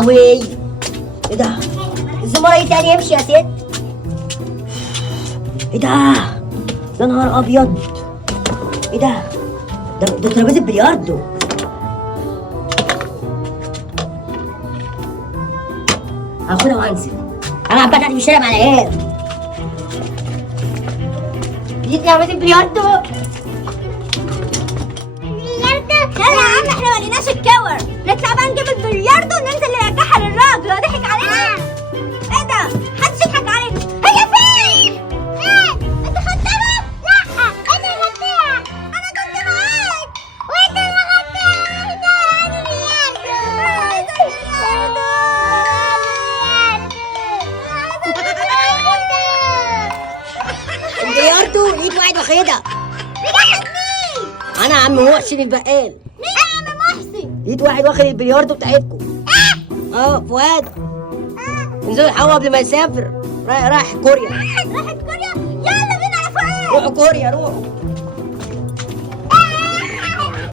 لهوي، ايه ده؟ الزمرة ايه تاني يمشي يا ست؟ ايه ده؟ يا نهار ابيض، ايه ده؟ ده ترابيزة بلياردو. هاخدها وانزل العب بقى تحت في الشارع مع العيال. دي ترابيزة بلياردو. يلا يا عم احنا ماليناش الكور، نطلع بقى نجيب البلياردو وننزل نرجعها للراجل. هو ضحك علينا؟ ايه ده؟ محدش يضحك علينا. هي فين؟ انت خدتها؟ لا انا خدتها. انا كنت معاك وانت اللي خدتها. انا بلياردو. البلياردو لقيت واحد واخدها. انا عم محسن البقال. مين يا عم محسن؟ لقيت واحد واخد البلياردو بتاعتكم. فؤاد. انزلوا الحوا قبل ما يسافر، رايح كوريا. راحت كوريا؟ يلا بينا على فؤاد. روحوا كوريا روحوا.